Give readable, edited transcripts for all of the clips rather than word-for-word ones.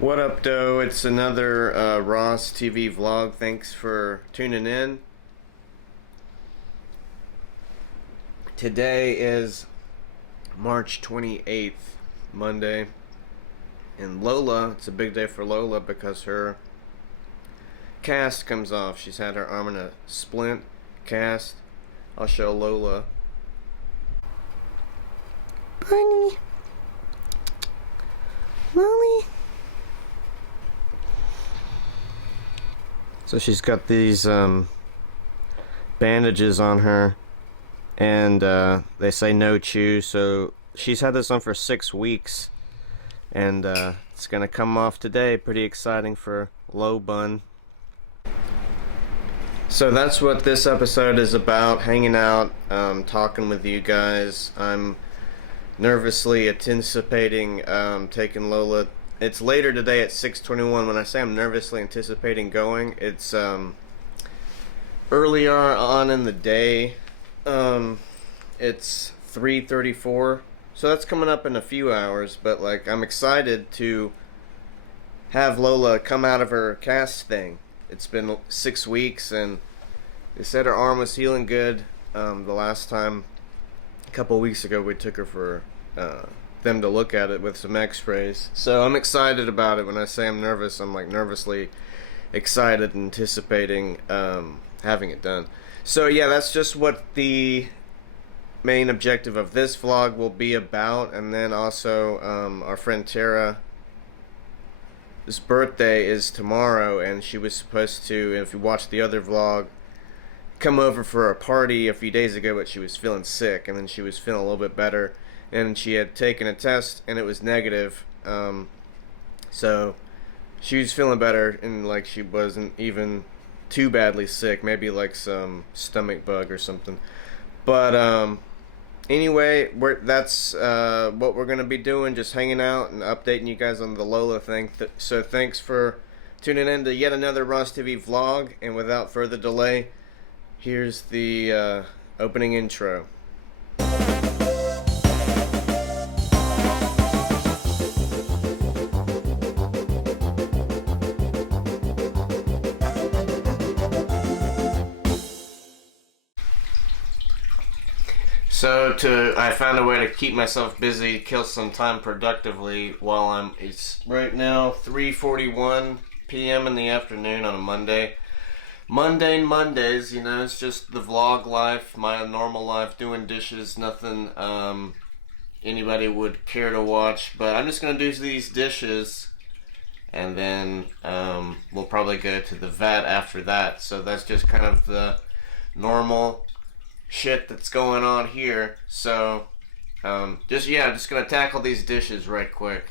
What up, doe? It's another Ross TV vlog. Thanks for tuning in. Today is March 28th, Monday. And Lola, it's a big day for Lola because her cast comes off. She's had her arm in a splint cast. I'll show Lola. Bunny. Molly. So she's got these bandages on her, and they say no chew. So she's had this on for 6 weeks, and it's gonna come off today. Pretty exciting for Low Bun. So that's what this episode is about, hanging out, talking with you guys. I'm nervously anticipating taking Lola. It's later today at 6:21. When I say I'm nervously anticipating going, it's earlier on in the day. It's 3:34, so that's coming up in a few hours. But like, I'm excited to have Lola come out of her cast thing. It's been 6 weeks, and they said her arm was healing good. The last time, a couple weeks ago, we took her for them to look at it with some x-rays. So I'm excited about it. When I say I'm nervous, I'm like nervously excited, anticipating having it done. So yeah, that's just what the main objective of this vlog will be about. And then also our friend Tara, this birthday is tomorrow, and she was supposed to, if you watched the other vlog, come over for a party a few days ago, but she was feeling sick, and then she was feeling a little bit better, and she had taken a test and it was negative. So she was feeling better, and like she wasn't even too badly sick, maybe like some stomach bug or something. But anyway, that's what we're gonna be doing, just hanging out and updating you guys on the Lola thing. So thanks for tuning in to yet another Ross TV vlog, and without further delay, here's the opening intro. So I found a way to keep myself busy, kill some time productively while it's right now 3:41 p.m. in the afternoon on a Monday. Mundane Mondays, you know, it's just the vlog life, my normal life, doing dishes, nothing anybody would care to watch. But I'm just going to do these dishes, and then we'll probably go to the vet after that. So that's just kind of the normal shit that's going on here. So just gonna tackle these dishes right quick.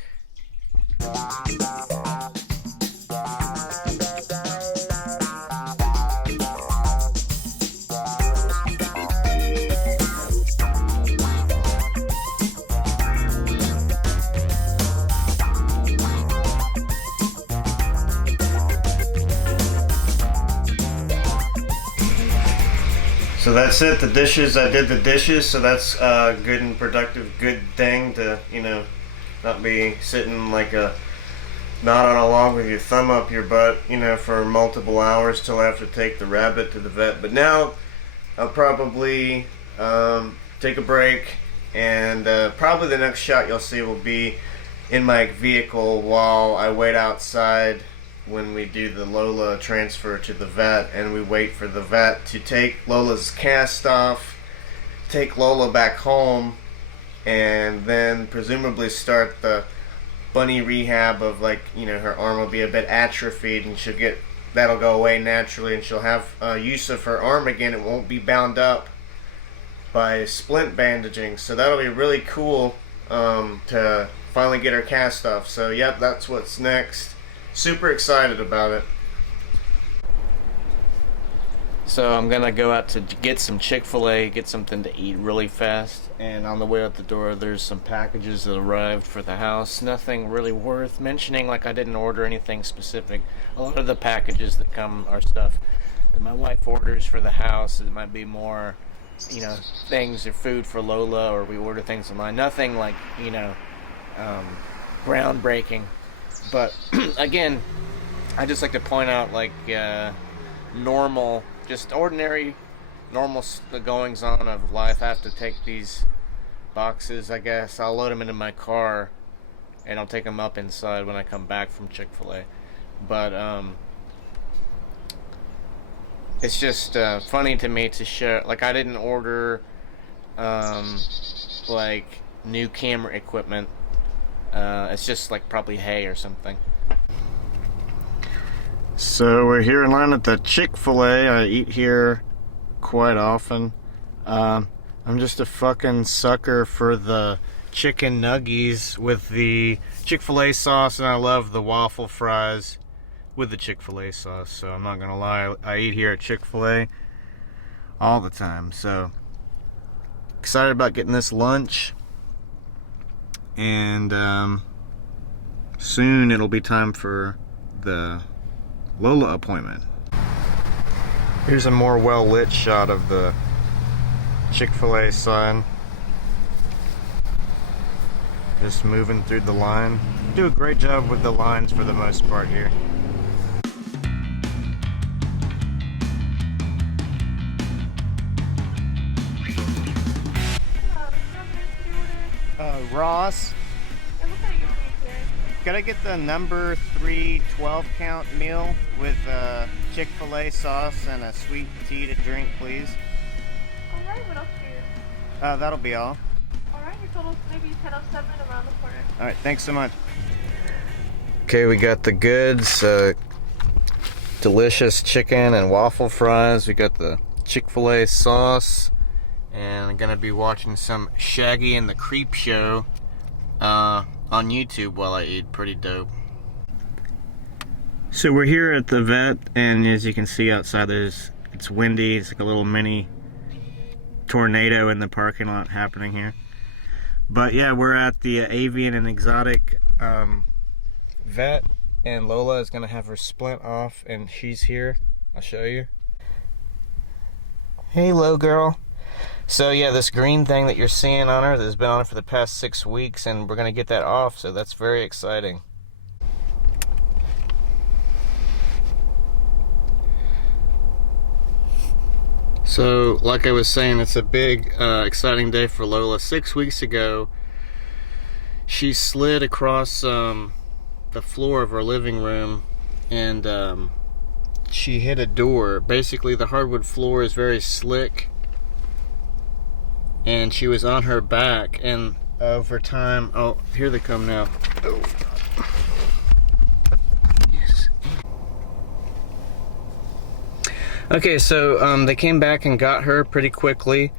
So that's it, the dishes. I did the dishes, so that's a good and productive, good thing to, you know, not be sitting like a knot on a log with your thumb up your butt, you know, for multiple hours till I have to take the rabbit to the vet. But now I'll probably take a break, and probably the next shot you'll see will be in my vehicle while I wait outside when we do the Lola transfer to the vet, and we wait for the vet to take Lola's cast off, take Lola back home, and then presumably start the bunny rehab of, like, you know, her arm will be a bit atrophied, and that'll go away naturally, and she'll have use of her arm again. It won't be bound up by splint bandaging. So that'll be really cool to finally get her cast off. So yep, that's what's next. Super excited about it. So I'm gonna go out to get some Chick-fil-A, get something to eat really fast, and on the way out the door there's some packages that arrived for the house. Nothing really worth mentioning, like I didn't order anything specific. A lot of the packages that come are stuff that my wife orders for the house. It might be more, you know, things or food for Lola, or we order things online. Nothing like, you know, groundbreaking. But again, I just like to point out like normal, just ordinary, normal the goings on of life. I have to take these boxes. I guess I'll load them into my car, and I'll take them up inside when I come back from Chick-fil-A. But it's just funny to me to share. Like I didn't order like new camera equipment. It's just like probably hay or something. So we're here in line at the Chick-fil-A. I eat here quite often. I'm just a fucking sucker for the chicken nuggies with the Chick-fil-A sauce, and I love the waffle fries with the Chick-fil-A sauce. So I'm not gonna lie, I eat here at Chick-fil-A all the time. So excited about getting this lunch, and soon it'll be time for the Lola appointment. Here's a more well-lit shot of the Chick-fil-A sign. Just moving through the line. Do a great job with the lines for the most part here. Ross. Could I get the number 3 12-count meal with Chick-fil-A sauce and a sweet tea to drink, please? Alright, what else do you? That'll be all. Alright, your total's maybe 10:07 around the corner. Alright, thanks so much. Okay, we got the goods. Delicious chicken and waffle fries. We got the Chick-fil-A sauce. And I'm gonna be watching some Shaggy and the Creep Show on YouTube while I eat. Pretty dope. So we're here at the vet, and as you can see outside, it's windy. It's like a little mini tornado in the parking lot happening here. But yeah, we're at the avian and exotic vet, and Lola is gonna have her splint off, and she's here. I'll show you. Hey, Lo girl. So yeah, this green thing that you're seeing on her, that's been on her for the past 6 weeks, and we're gonna get that off, so that's very exciting. So, like I was saying, it's a big, exciting day for Lola. 6 weeks ago, she slid across the floor of our living room, and she hit a door. Basically, the hardwood floor is very slick, and she was on her back, and over time, oh, here they come now. Oh. Yes. Okay, so they came back and got her pretty quickly.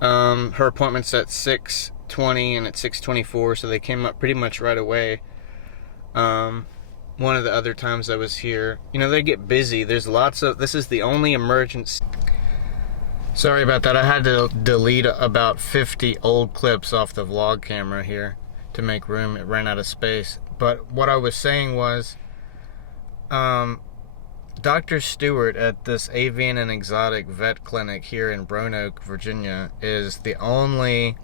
Her appointment's at 6:20 and at 6:24, so they came up pretty much right away. One of the other times I was here, you know, they get busy. There's lots of, this is the only emergency. Sorry about that. I had to delete about 50 old clips off the vlog camera here to make room. It ran out of space. But what I was saying was, Dr. Stewart at this avian and exotic vet clinic here in Roanoke, Virginia, is the only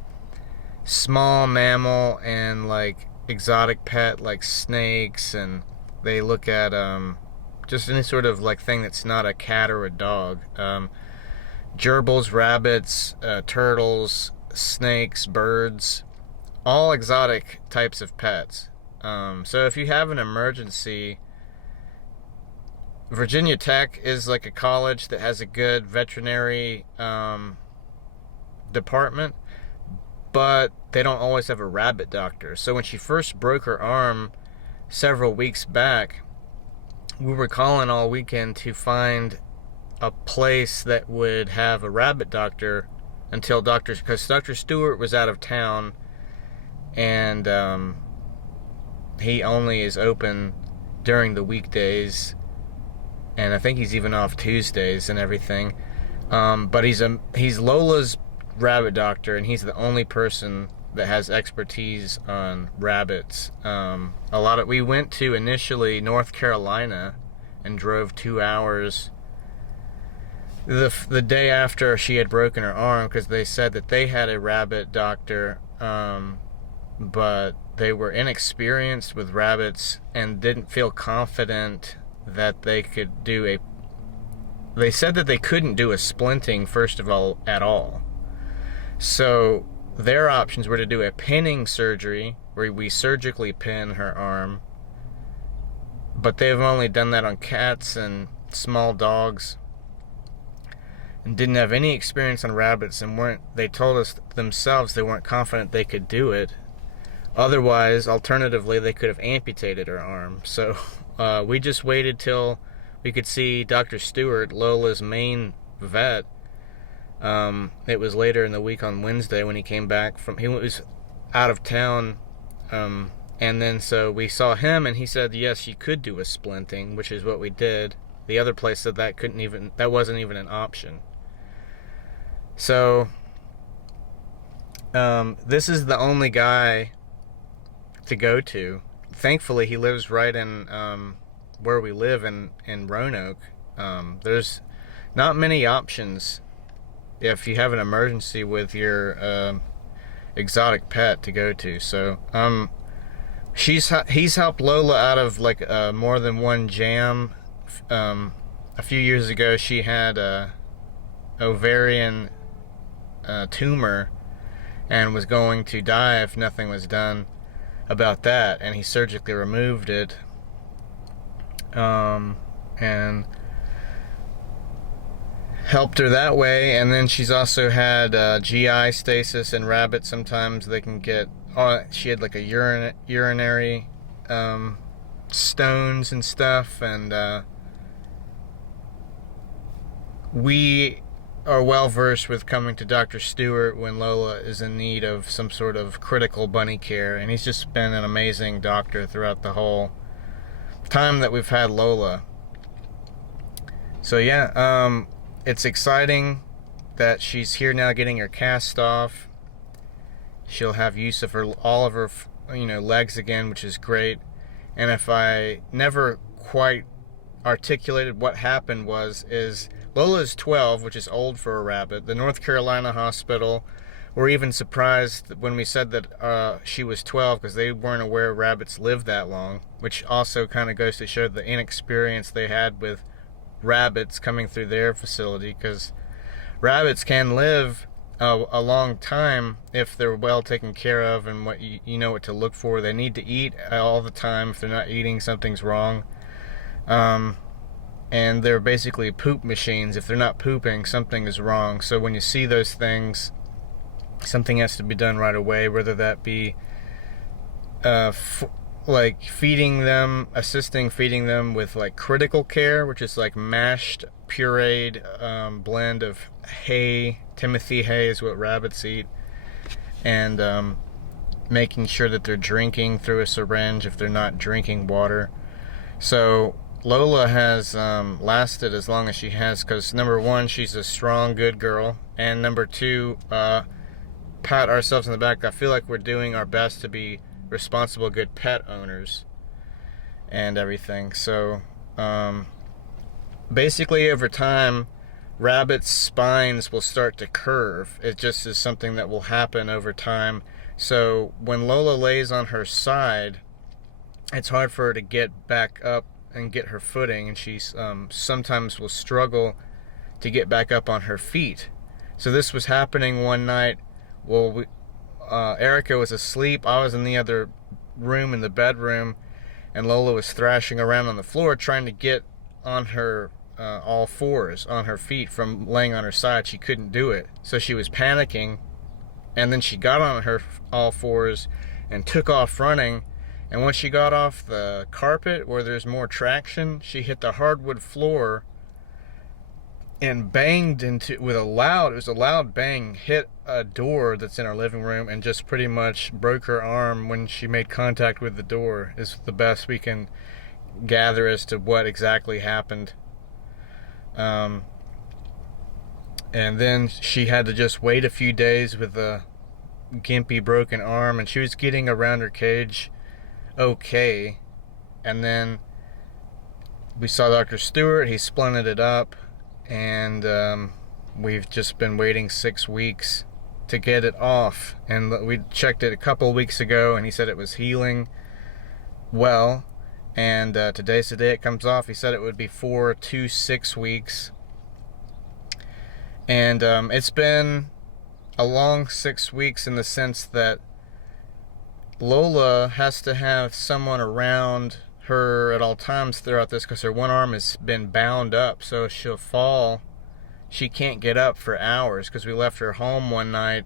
small mammal and like exotic pet like snakes, and they look at just any sort of like thing that's not a cat or a dog. Gerbils, rabbits, turtles, snakes, birds, all exotic types of pets. So if you have an emergency, Virginia Tech is like a college that has a good veterinary department, but they don't always have a rabbit doctor. So when she first broke her arm several weeks back, we were calling all weekend to find a place that would have a rabbit doctor until because Dr. Stewart was out of town, and he only is open during the weekdays, and I think he's even off Tuesdays and everything. But he's Lola's rabbit doctor, and he's the only person that has expertise on rabbits. We went to initially North Carolina and drove 2 hours the day after she had broken her arm, because they said that they had a rabbit doctor, but they were inexperienced with rabbits and didn't feel confident that they could do a... They said that they couldn't do a splinting, first of all, at all. So their options were to do a pinning surgery, where we surgically pin her arm. But they've only done that on cats and small dogs, and didn't have any experience on rabbits, and they told us themselves they weren't confident they could do it. Otherwise, alternatively, they could have amputated her arm. So we just waited till we could see Dr. Stewart, Lola's main vet. It was later in the week on Wednesday when he came back he was out of town, and then so we saw him, and he said yes, you could do a splinting, which is what we did. The other place said that wasn't even an option. So this is the only guy to go to. Thankfully, he lives right in where we live in Roanoke. There's not many options if you have an emergency with your exotic pet to go to. So he's helped Lola out of like more than one jam. A few years ago, she had a ovarian tumor and was going to die if nothing was done about that, and he surgically removed it, and helped her that way. And then she's also had GI stasis, and rabbits sometimes they can get she had like a urinary stones and stuff, and we are well versed with coming to Dr. Stewart when Lola is in need of some sort of critical bunny care, and he's just been an amazing doctor throughout the whole time that we've had Lola. So yeah, it's exciting that she's here now getting her cast off. She'll have use of all of her legs again, which is great. And if I never quite articulated what happened is Lola is 12, which is old for a rabbit. The North Carolina hospital were even surprised when we said that she was 12, because they weren't aware rabbits lived that long, which also kind of goes to show the inexperience they had with rabbits coming through their facility, because rabbits can live a long time if they're well taken care of and what you know what to look for. They need to eat all the time. If they're not eating, something's wrong. And they're basically poop machines. If they're not pooping, something is wrong. So when you see those things, something has to be done right away, whether that be like feeding them, assisting feeding them with like critical care, which is like mashed, pureed blend of hay. Timothy hay is what rabbits eat. And making sure that they're drinking through a syringe if they're not drinking water. So Lola has lasted as long as she has, because number one, she's a strong, good girl, and number two, pat ourselves on the back. I feel like we're doing our best to be responsible, good pet owners and everything. So basically over time, rabbits' spines will start to curve. It just is something that will happen over time. So when Lola lays on her side, it's hard for her to get back up and get her footing, and she sometimes will struggle to get back up on her feet. So this was happening one night. Well, Erica was asleep. I was in the other room, in the bedroom, and Lola was thrashing around on the floor trying to get on her all fours on her feet from laying on her side. She couldn't do it, so she was panicking, and then she got on her all fours and took off running. And when she got off the carpet where there's more traction, she hit the hardwood floor and banged it was a loud bang, hit a door that's in our living room, and just pretty much broke her arm when she made contact with the door, is the best we can gather as to what exactly happened. And then she had to just wait a few days with a gimpy broken arm, and she was getting around her cage okay. And then we saw Dr. Stewart. He splinted it up, and we've just been waiting 6 weeks to get it off. And we checked it a couple weeks ago, and he said it was healing well. And today's the day it comes off. He said it would be 4 to 6 weeks. And it's been a long 6 weeks in the sense that Lola has to have someone around her at all times throughout this because her one arm has been bound up, so if she'll fall, she can't get up for hours. Because we left her home one night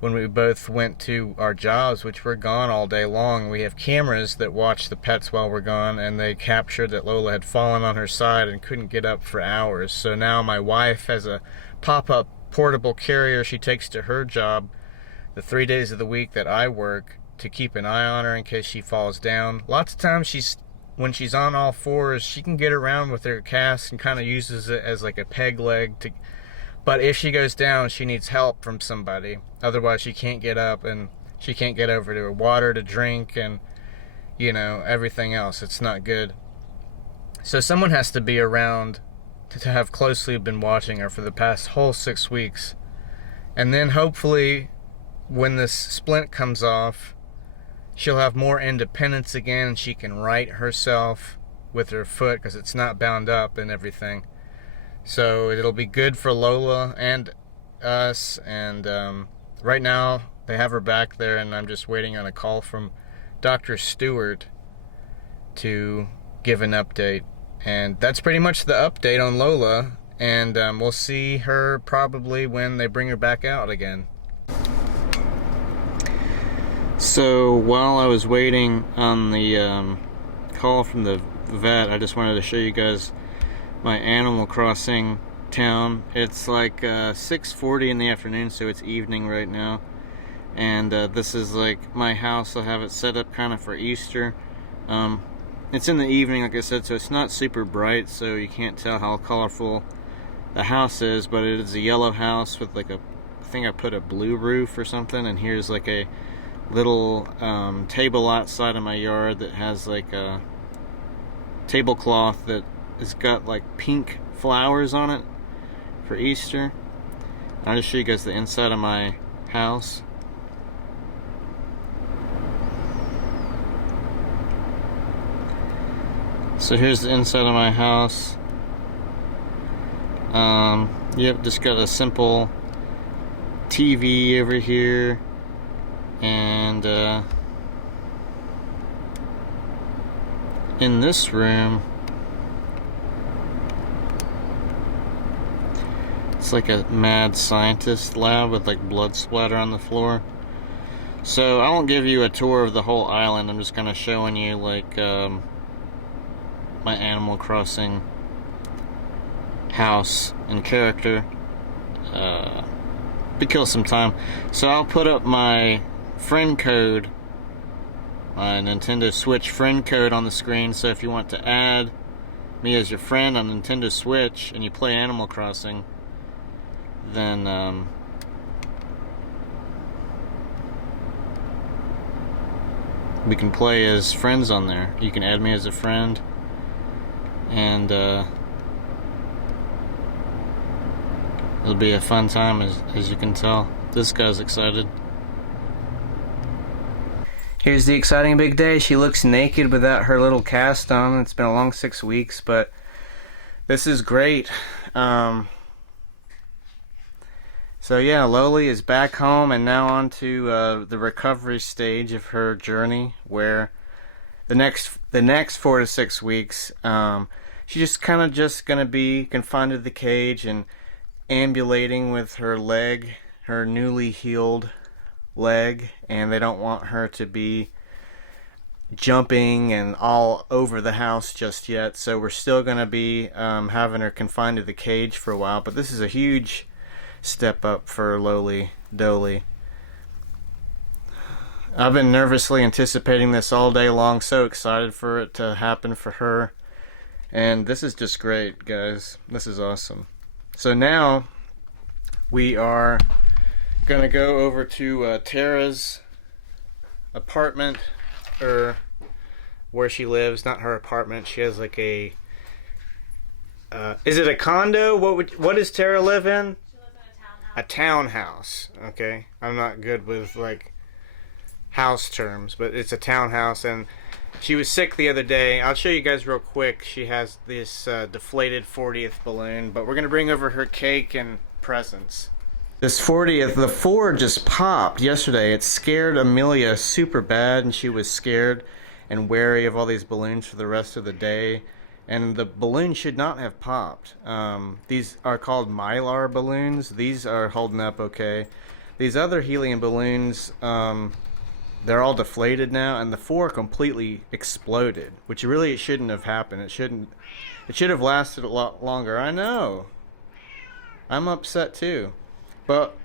when we both went to our jobs, which we're gone all day long. We have cameras that watch the pets while we're gone, and they captured that Lola had fallen on her side and couldn't get up for hours. So now my wife has a pop-up portable carrier she takes to her job the 3 days of the week that I work to keep an eye on her in case she falls down. Lots of times when she's on all fours, she can get around with her cast and kind of uses it as like a peg leg to. But if she goes down, she needs help from somebody. Otherwise, she can't get up, and she can't get over to her water to drink and, you know, everything else. It's not good. So someone has to be around to have closely been watching her for the past whole 6 weeks. And then hopefully, when this splint comes off, she'll have more independence again, and she can right herself with her foot because it's not bound up and everything. So it'll be good for Lola and us, and right now they have her back there, and I'm just waiting on a call from Dr. Stewart to give an update. And that's pretty much the update on Lola, and we'll see her probably when they bring her back out again. So while I was waiting on the call from the vet, I just wanted to show you guys my Animal Crossing town. It's like 6:40 in the afternoon, so it's evening right now. And this is like my house. I have it set up kind of for Easter. It's in the evening, like I said, so it's not super bright, so you can't tell how colorful the house is, but it is a yellow house with like I think I put a blue roof or something, and here's like a little table outside of my yard that has like a tablecloth that has got like pink flowers on it for Easter. I'll just show you guys the inside of my house. So here's the inside of my house. Yep, just got a simple TV over here, and in this room it's like a mad scientist lab with like blood splatter on the floor. So I won't give you a tour of the whole island. I'm just kind of showing you like my Animal Crossing house and character to kill some time. So I'll put up my friend code, my Nintendo Switch friend code on the screen, so if you want to add me as your friend on Nintendo Switch and you play Animal Crossing, then we can play as friends on there. You can add me as a friend, and it'll be a fun time, as you can tell. This guy's excited. Here's the exciting big day. She looks naked without her little cast on. It's been a long 6 weeks, but this is great. So yeah, Lola is back home and now on to the recovery stage of her journey, where the next 4 to 6 weeks, she's just kind of just gonna be confined to the cage and ambulating with her leg, her newly healed leg, and they don't want her to be jumping and all over the house just yet, so we're still going to be having her confined to the cage for a while. But this is a huge step up for Loli Dolly. I've been nervously anticipating this all day long, so excited for it to happen for her, and this is just great, guys. This is awesome. So now we are gonna go over to Tara's apartment, or where she lives. Not her apartment. She has like a is it a condo? What does Tara live in? She lives in a a townhouse. Okay, I'm not good with like house terms, but it's a townhouse, and she was sick the other day. I'll show you guys real quick. She has this deflated 40th balloon, but we're gonna bring over her cake and presents. This 40th, the 4 just popped yesterday. It scared Amelia super bad, and she was scared and wary of all these balloons for the rest of the day. And the balloon should not have popped. These are called Mylar balloons. These are holding up okay. These other helium balloons, they're all deflated now, and the 4 completely exploded, which really shouldn't have happened. It should have lasted a lot longer. I know. I'm upset too. But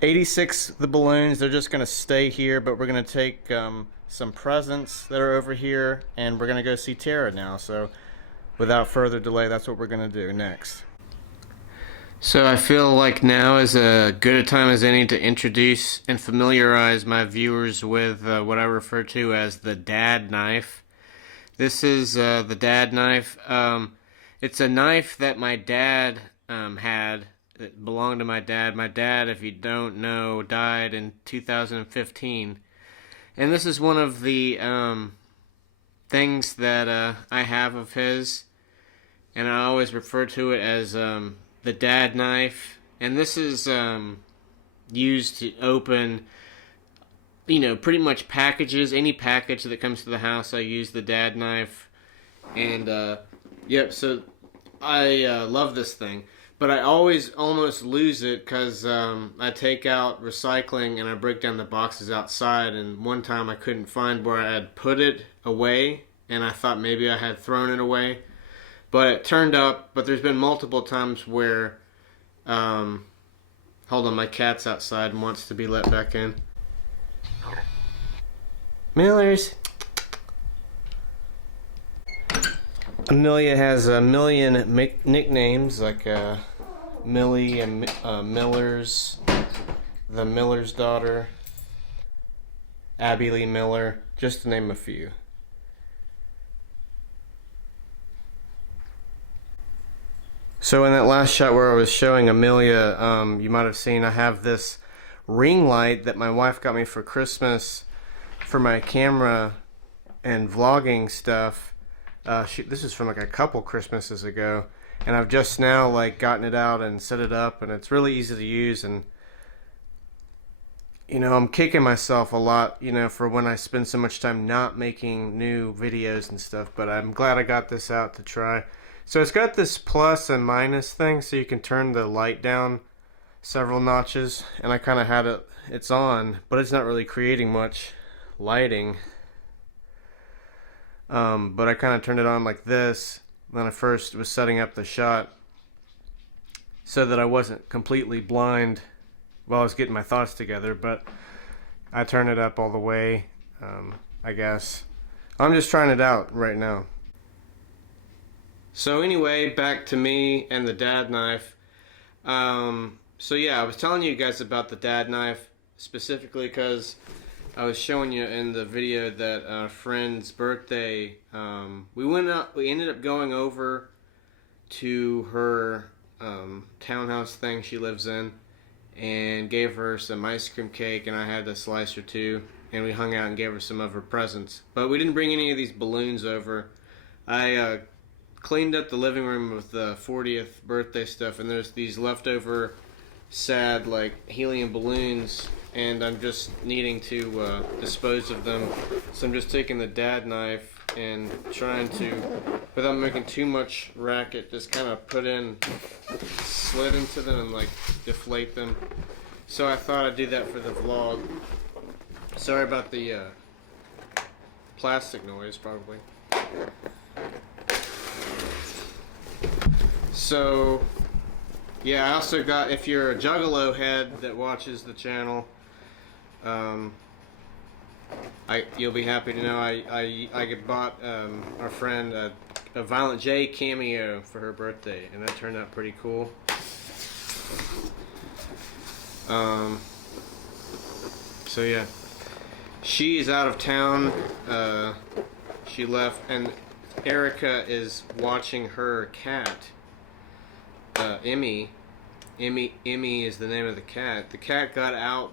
86, the balloons, they're just going to stay here, but we're going to take some presents that are over here, and we're going to go see Tara now. So without further delay, that's what we're going to do next. So I feel like now is as good a time as any to introduce and familiarize my viewers with what I refer to as the dad knife. This is the dad knife. It's a knife that my dad had. It belonged to my dad. My dad, if you don't know, died in 2015. And this is one of the things that I have of his. And I always refer to it as the dad knife. And this is used to open, pretty much packages. Any package that comes to the house, I use the dad knife. And, yep, so I love this thing. But I always almost lose it because I take out recycling and I break down the boxes outside. And one time I couldn't find where I had put it away, and I thought maybe I had thrown it away. But it turned up. But there's been multiple times where, hold on, my cat's outside and wants to be let back in. Millers. Amelia has a million nicknames, like Millie and Millers, the Miller's daughter, Abby Lee Miller, just to name a few. So in that last shot where I was showing Amelia, you might have seen I have this ring light that my wife got me for Christmas for my camera and vlogging stuff. This is from like a couple Christmases ago, and I've just now like gotten it out and set it up, and it's really easy to use. And I'm kicking myself a lot, for when I spend so much time not making new videos and stuff. But I'm glad I got this out to try. So it's got this plus and minus thing, so you can turn the light down several notches, and I kind of had it's on, but it's not really creating much lighting. But I kind of turned it on like this when I first was setting up the shot, so that I wasn't completely blind while I was getting my thoughts together. But I turned it up all the way, I guess. I'm just trying it out right now. So anyway, back to me and the dad knife. So yeah, I was telling you guys about the dad knife specifically because I was showing you in the video that a friend's birthday, we ended up going over to her townhouse thing she lives in, and gave her some ice cream cake, and I had a slice or two, and we hung out and gave her some of her presents. But we didn't bring any of these balloons over. I cleaned up the living room with the 40th birthday stuff, and there's these leftover sad like helium balloons, and I'm just needing to dispose of them. So I'm just taking the dad knife and trying to, without making too much racket, just kind of slit into them and like deflate them. So I thought I'd do that for the vlog. Sorry about the plastic noise, probably. So yeah, I also got, if you're a Juggalo head that watches the channel, you'll be happy to know I bought our friend a Violent J cameo for her birthday, and that turned out pretty cool. So yeah, she is out of town. She left, and Erica is watching her cat, Emmy, Emmy is the name of the cat. The cat got out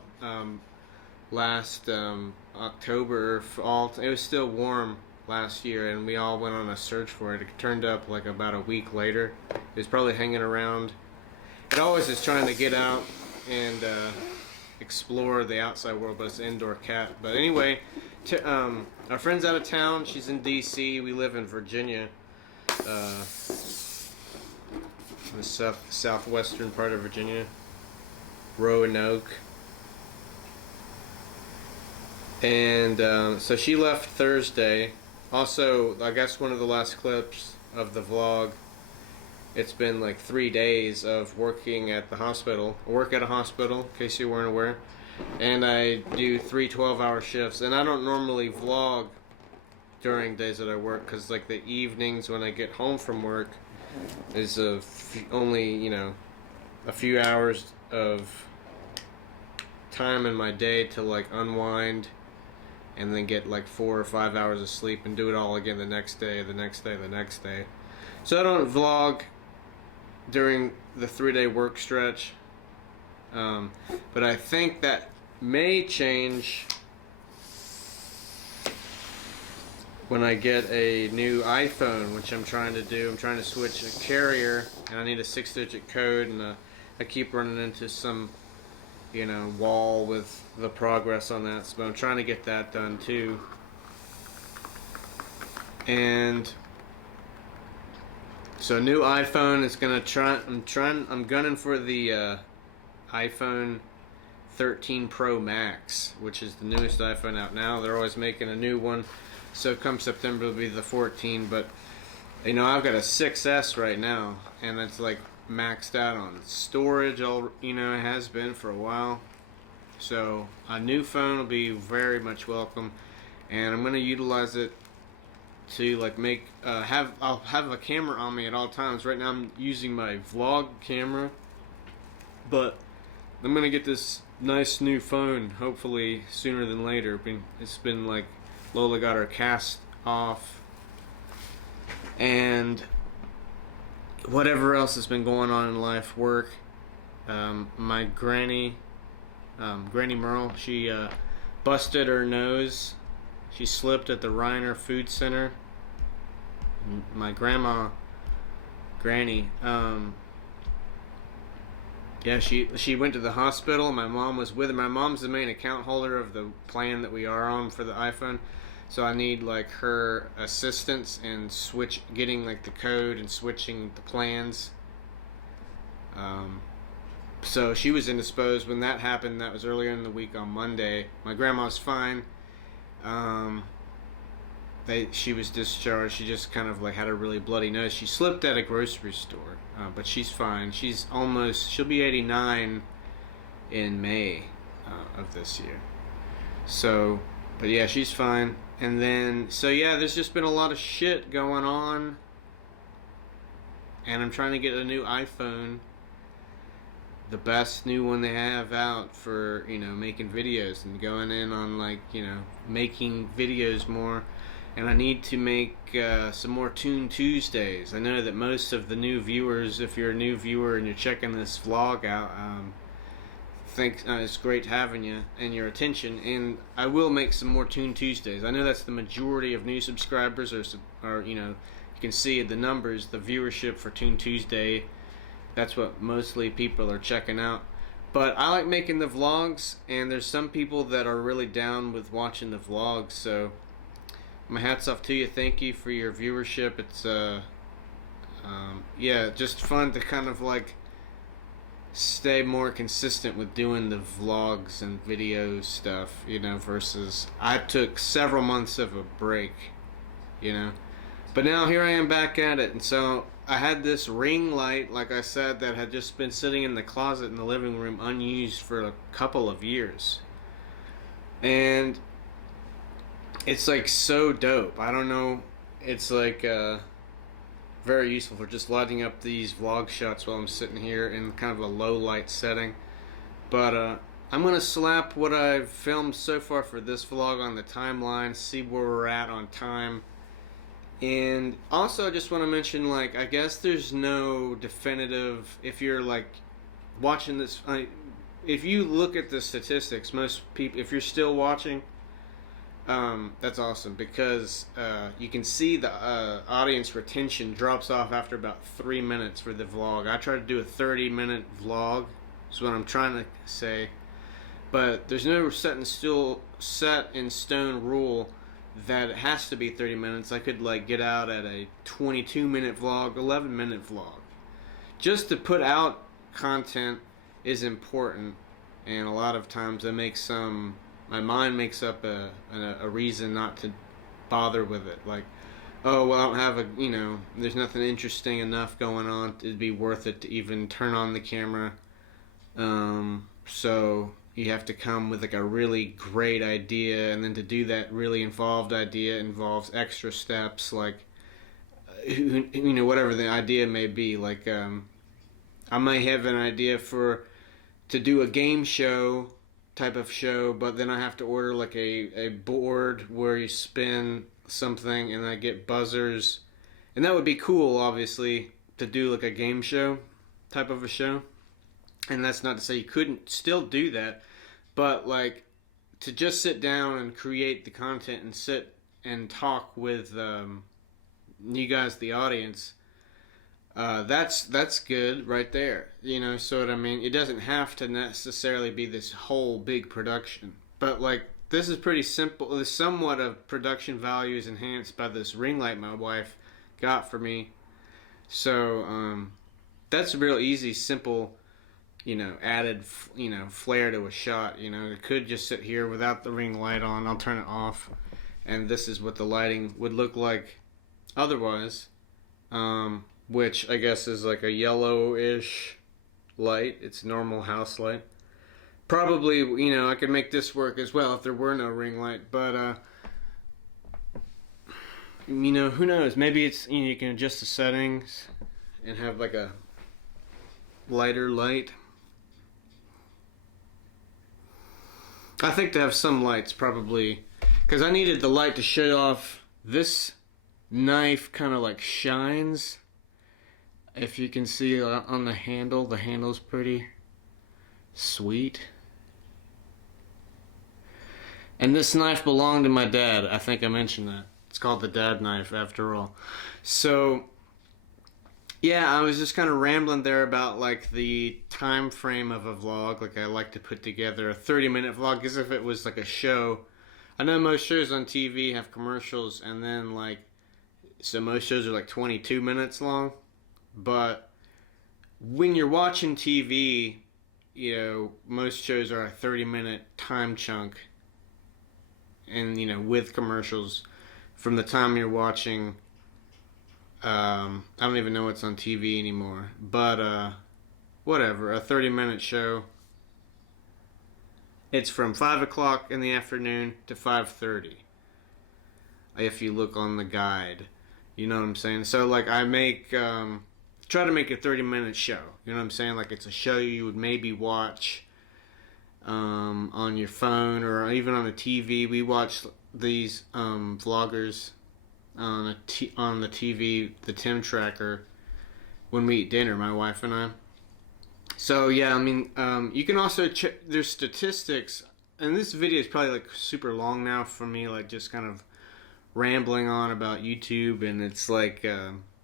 last October. Fall. It was still warm last year, and we all went on a search for it. It turned up like about a week later. It was probably hanging around. It always is trying to get out and explore the outside world, but it's an indoor cat. But anyway, our friend's out of town. She's in D.C. We live in Virginia, in the southwestern part of Virginia, Roanoke. And so she left Thursday. Also, I guess one of the last clips of the vlog, it's been like 3 days of working at the hospital. I work at a hospital, in case you weren't aware. And I do 3 12-hour shifts. And I don't normally vlog during days that I work, because like the evenings when I get home from work is only, you know, a few hours of time in my day to like unwind and then get like 4 or 5 hours of sleep and do it all again the next day, the next day, the next day. So I don't vlog during the 3-day work stretch, but I think that may change when I get a new iPhone, which I'm trying to do. I'm trying to switch a carrier, and I need a 6-digit code, and I keep running into some, you know, wall with the progress on that. So I'm trying to get that done too. And so new iPhone is gonna I'm gunning for the iPhone 13 Pro Max, which is the newest iPhone out now. They're always making a new one. So come September it'll be the 14, but you know, I've got a 6S right now, and it's like maxed out on storage. You know, it has been for a while. So a new phone will be very much welcome, and I'm going to utilize it to like make I'll have a camera on me at all times. Right now I'm using my vlog camera, but I'm going to get this nice new phone hopefully sooner than later. It's been like Lola got her cast off, and whatever else has been going on in life, work. My Granny Merle, she busted her nose. She slipped at the Reiner Food Center. My grandma, Granny, yeah, she went to the hospital. My mom was with her. My mom's the main account holder of the plan that we are on for the iPhone. So I need like her assistance in getting like the code and switching the plans. So she was indisposed when that happened. That was earlier in the week on Monday. My grandma's fine. She was discharged. She just kind of like had a really bloody nose. She slipped at a grocery store, but she's fine. She'll be 89 in May of this year. So, but yeah, she's fine. And then, so yeah, there's just been a lot of shit going on. And I'm trying to get a new iPhone. The best new one they have out for, you know, making videos and going in on like, you know, making videos more. And I need to make some more Toon Tuesdays. I know that most of the new viewers, if you're a new viewer and you're checking this vlog out, think it's great having you and your attention, and I will make some more Toon Tuesdays. I know that's the majority of new subscribers, or you know, you can see the numbers, the viewership for Toon Tuesday. That's what mostly people are checking out. But I like making the vlogs, and there's some people that are really down with watching the vlogs. So my hats off to you. Thank you for your viewership. It's yeah, just fun to kind of like stay more consistent with doing the vlogs and video stuff, you know, versus I took several months of a break, you know, but now here I am back at it. And so I had this ring light, like I said, that had just been sitting in the closet in the living room unused for a couple of years, and it's like so dope. I don't know, it's like very useful for just lighting up these vlog shots while I'm sitting here in kind of a low light setting. But I'm gonna slap what I've filmed so far for this vlog on the timeline, see where we're at on time. And also I just want to mention, like, I guess there's no definitive, if you're like watching this, if you look at the statistics, most people, if you're still watching, that's awesome because you can see the audience retention drops off after about 3 minutes for the vlog. I try to do a 30-minute vlog, is what I'm trying to say. But there's no set in stone rule that it has to be 30 minutes. I could like get out at a 22-minute vlog, 11-minute vlog. Just to put out content is important, and a lot of times my mind makes up a reason not to bother with it. Like, oh, well, I don't have there's nothing interesting enough going on to be worth it to even turn on the camera. So you have to come with like a really great idea, and then to do that really involved idea involves extra steps, like whatever the idea may be. Like I may have an idea to do a game show type of show, but then I have to order like a board where you spin something and I get buzzers, and that would be cool, obviously, to do like a game show type of a show. And that's not to say you couldn't still do that, but like to just sit down and create the content and sit and talk with you guys, the audience, that's good right there. So what I mean, it doesn't have to necessarily be this whole big production, but like this is pretty simple. Somewhat of production value is enhanced by this ring light my wife got for me. So that's a real easy, simple, added, flair to a shot. It could just sit here without the ring light on. I'll turn it off, and this is what the lighting would look like otherwise, which I guess is like a yellowish light. It's normal house light. Probably, I could make this work as well if there were no ring light, but who knows? Maybe it's, you can adjust the settings and have like a lighter light. I think to have some lights, probably, because I needed the light to show off. This knife kind of like shines, if you can see on the handle. The handle's pretty sweet. And this knife belonged to my dad. I think I mentioned that. It's called the dad knife after all. So yeah, I was just kind of rambling there about like the time frame of a vlog. Like I like to put together a 30-minute vlog as if it was like a show. I know most shows on TV have commercials, and then so most shows are like 22 minutes long. But when you're watching TV, most shows are a 30-minute time chunk, and with commercials from the time you're watching. I don't even know what's on TV anymore, but whatever, a 30-minute show. It's from 5 o'clock in the afternoon to 5:30. If you look on the guide, you know what I'm saying? So like I try to make a 30-minute show. You know what I'm saying? Like it's a show you would maybe watch on your phone or even on the TV. We watch these vloggers on the TV, the Tim Tracker, when we eat dinner, my wife and I. So yeah, I mean, you can also check their statistics, and this video is probably like super long now for me, like just kind of rambling on about YouTube, and it's like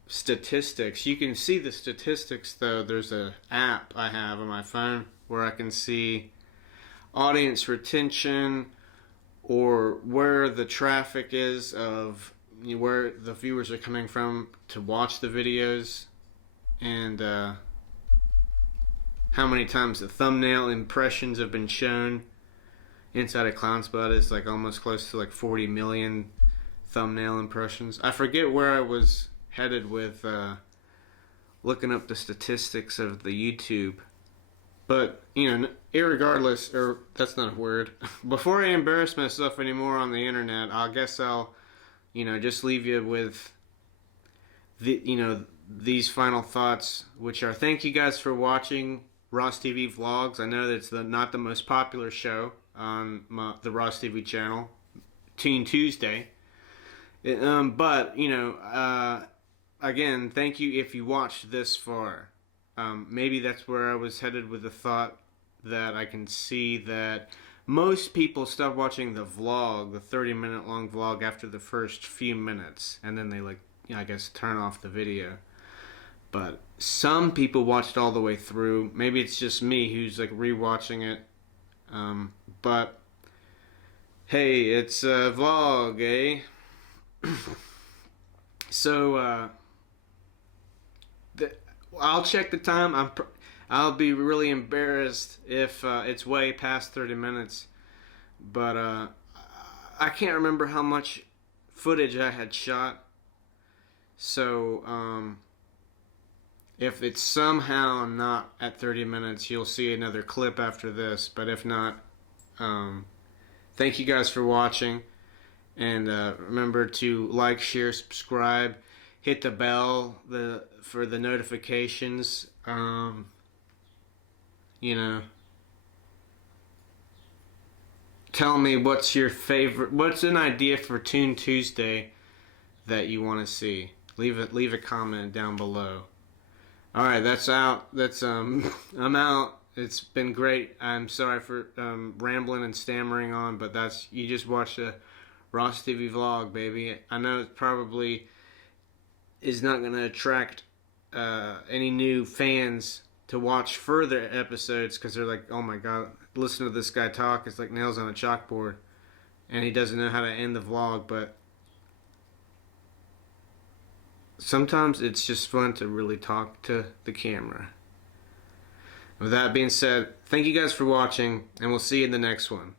statistics. You can see the statistics though. There's a app I have on my phone where I can see audience retention, or where the traffic is of where the viewers are coming from to watch the videos, and how many times the thumbnail impressions have been shown. Inside of Clown Spot is like almost close to like 40 million thumbnail impressions. I forget where I was headed with looking up the statistics of the YouTube, but irregardless, or that's not a word. Before I embarrass myself anymore on the internet, I guess I'll just leave you with these final thoughts, which are: thank you guys for watching Ross TV Vlogs. I know that it's not the most popular show on the Ross TV channel, Teen Tuesday. But again, thank you if you watched this far. maybe that's where I was headed with the thought that I can see that most people stop watching the vlog, the 30-minute long vlog, after the first few minutes, and then they I guess turn off the video. But some people watched all the way through. Maybe it's just me who's rewatching it. But hey, it's a vlog, eh? So I'll check the time. I'll be really embarrassed if it's way past 30 minutes. But I can't remember how much footage I had shot. So if it's somehow not at 30 minutes, you'll see another clip after this. But if not, thank you guys for watching. And remember to like, share, subscribe, hit the bell for the notifications. Tell me what's an idea for Toon Tuesday that you want to see. Leave a comment down below. All right, that's out. I'm out. It's been great. I'm sorry for rambling and stammering on, but you just watched a Ross TV vlog, baby. I know it probably is not going to attract any new fans to watch further episodes because they're like, oh my god, listen to this guy talk. It's like nails on a chalkboard, and he doesn't know how to end the vlog. But sometimes it's just fun to really talk to the camera. With that being said, thank you guys for watching, and we'll see you in the next one.